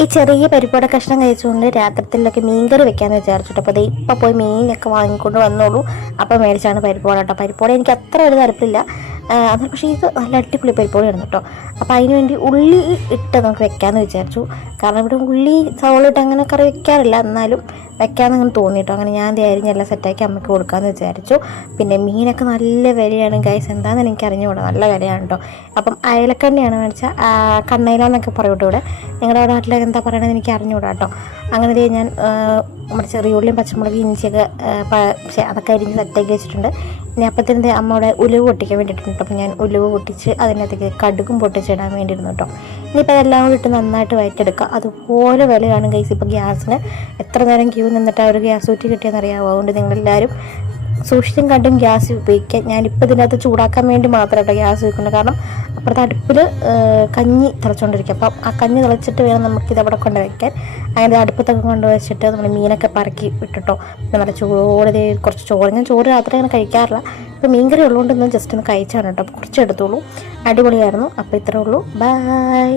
ഈ ചെറിയ പരിപ്പോടെ കഷ്ണം കഴിച്ചുകൊണ്ട് രാത്രിയിലൊക്കെ മീൻകറി വെക്കാമെന്ന് വിചാരിച്ചിട്ട്. അപ്പോൾ അത് ഇപ്പം പോയി മീനൊക്കെ വാങ്ങിക്കൊണ്ട് വന്നോളൂ. അപ്പം മേടിച്ചാണ് പരിപ്പോട കേട്ടോ. പരിപ്പോട എനിക്ക് അത്ര ഒരു താല്പര്യമില്ല, എന്നാൽ പക്ഷേ ഇത് നല്ല അടിപൊളി പരിപ്പോടയായിരുന്നു കേട്ടോ. അപ്പോൾ അതിന് വേണ്ടി ഉള്ളി ഇട്ട് നമുക്ക് വെക്കാമെന്ന് വിചാരിച്ചു. കാരണം ഇവിടെ ഉള്ളി സവോള ഇട്ട് അങ്ങനെ കറി വെക്കാറില്ല, എന്നാലും വെക്കാമെന്ന് അങ്ങനെ തോന്നിട്ടോ. അങ്ങനെ ഞാൻ അരിഞ്ഞെല്ലാം സെറ്റാക്കി അമ്മയ്ക്ക് കൊടുക്കാമെന്ന് വിചാരിച്ചു. പിന്നെ മീനൊക്കെ നല്ല വിലയാണ് ഗൈസ്, എന്താണെന്ന് എനിക്ക് അറിഞ്ഞുകൂടാ, നല്ല വിലയാണ് കേട്ടോ. അപ്പം അയലക്കണ്ണിയാണ് മേടിച്ചാൽ കണ്ണയിലാന്നൊക്കെ പറയൂട്ടോ ഇവിടെ. നിങ്ങളുടെ നാട്ടിലൊക്കെ എന്താ പറയണതെന്ന് എനിക്ക് അറിഞ്ഞുകൂടാ കേട്ടോ. അങ്ങനെ ഞാൻ നമ്മുടെ ചെറിയ ഉള്ളിയും പച്ചമുളക് ഇഞ്ചിയൊക്കെ അതൊക്കെ അരിഞ്ഞ് സെറ്റാക്കി വെച്ചിട്ടുണ്ട്. ഇനി അപ്പത്തിൻ്റെ അമ്മയുടെ ഉലുവ് പൊട്ടിക്കാൻ വേണ്ടിയിട്ടുണ്ട്. അപ്പോൾ ഞാൻ ഉലുവ് പൊട്ടിച്ച് അതിനകത്തേക്ക് കടുകും പൊട്ടിച്ചിടാൻ വേണ്ടിയിരുന്നു കേട്ടോ. ഇനിയിപ്പോൾ അതെല്ലാം കൂടി ഇട്ട് നന്നായിട്ട് വയറ്റെടുക്കുക. അതുപോലെ വിലയാണ് ഗൈസ് ഇപ്പോൾ ഗ്യാസിന്. എത്ര നേരം ക്യൂ നിന്നിട്ട് ആ ഒരു ഗ്യാസ് കുറ്റി കിട്ടിയെന്നറിയാമോ. അതുകൊണ്ട് നിങ്ങളെല്ലാവരും സൂക്ഷിച്ചും കണ്ടും ഗ്യാസ് ഉപയോഗിക്കുക. ഞാനിപ്പോൾ ഇതിനകത്ത് ചൂടാക്കാൻ വേണ്ടി മാത്രമായിട്ടോ ഗ്യാസ് ഉപയോഗിക്കുന്നത്. കാരണം അപ്പുറത്തെ അടുപ്പിൽ കഞ്ഞി തിളച്ചുകൊണ്ടിരിക്കുക. അപ്പം ആ കഞ്ഞി തിളച്ചിട്ട് വേണം നമുക്കിതവിടെ കൊണ്ട് വയ്ക്കാൻ. അങ്ങനെ അടുപ്പത്തൊക്കെ കൊണ്ട് വെച്ചിട്ട് നമ്മൾ മീനൊക്കെ പറക്കി വിട്ടിട്ടോ. നല്ല ചൂടോടെ കുറച്ച് ചോറ്, ഞാൻ ചോറ് രാത്രി അങ്ങനെ കഴിക്കാറില്ല. ഇപ്പോൾ മീൻകറി ഉള്ളതുകൊണ്ട് ഇന്ന് ജസ്റ്റ് ഒന്ന് കഴിച്ചാണ് കേട്ടോ. കുറച്ച് എടുത്തോളൂ, അടിപൊളിയായിരുന്നു. അപ്പോൾ ഇത്രേ ഉള്ളൂ, ബൈ.